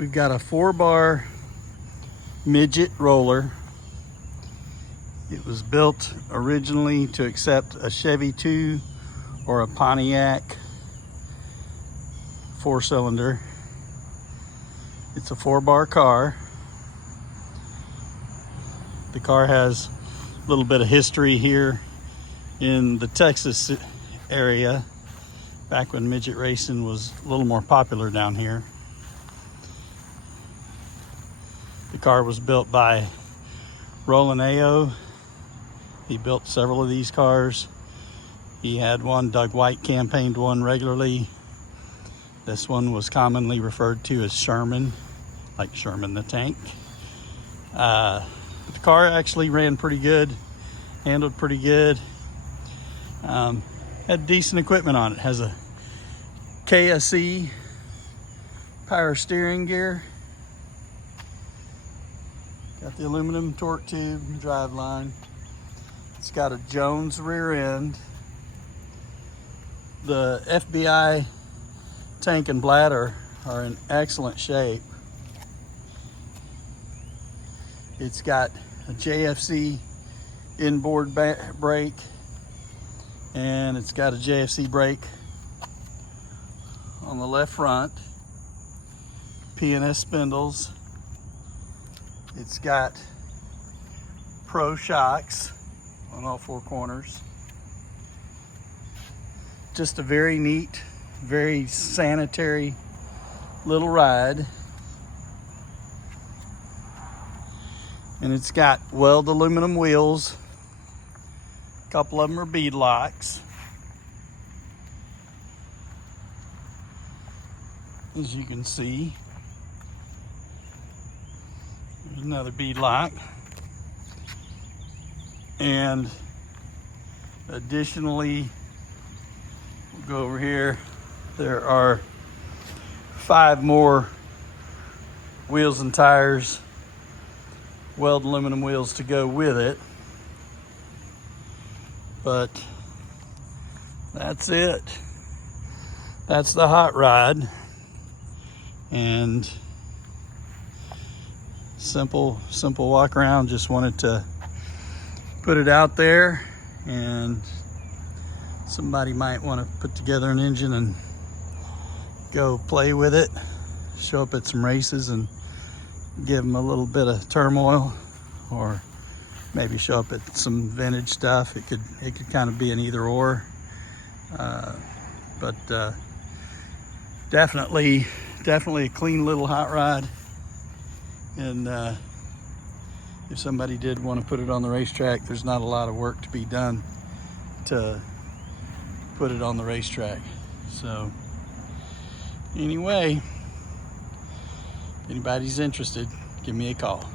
We've got a 4-bar Midget roller. It was built originally to accept a Chevy 2 or a Pontiac 4-cylinder. It's a 4-bar car. The car has a little bit of history here in the Texas area, back when midget racing was a little more popular down here. The car was built by Roland Ayo. He built several of these cars. He had one, Doug White campaigned one regularly. This one was commonly referred to as Sherman, like Sherman the tank. The car actually ran pretty good, handled pretty good. Had decent equipment on it. Has a KSE power steering gear. Got the aluminum torque tube drive line. It's got a Jones rear end. The FBI tank and bladder are in excellent shape. It's got a JFC inboard brake, and it's got a JFC brake on the left front, P&S spindles. It's got Pro shocks on all 4 corners. Just a very neat, very sanitary little ride. And it's got weld aluminum wheels. A couple of them are bead locks. As you can see, there's another bead lock. And additionally, we'll go over here, there are 5 more wheels and tires, weld aluminum wheels to go with it. But that's it. That's the hot rod. And simple walk around. Just wanted to put it out there, and somebody might want to put together an engine and go play with it, show up at some races and give them a little bit of turmoil, or maybe show up at some vintage stuff. It could kind of be an either or, but definitely a clean little hot rod. And if somebody did want to put it on the racetrack, there's not a lot of work to be done to put it on the racetrack. So anyway, if anybody's interested, give me a call.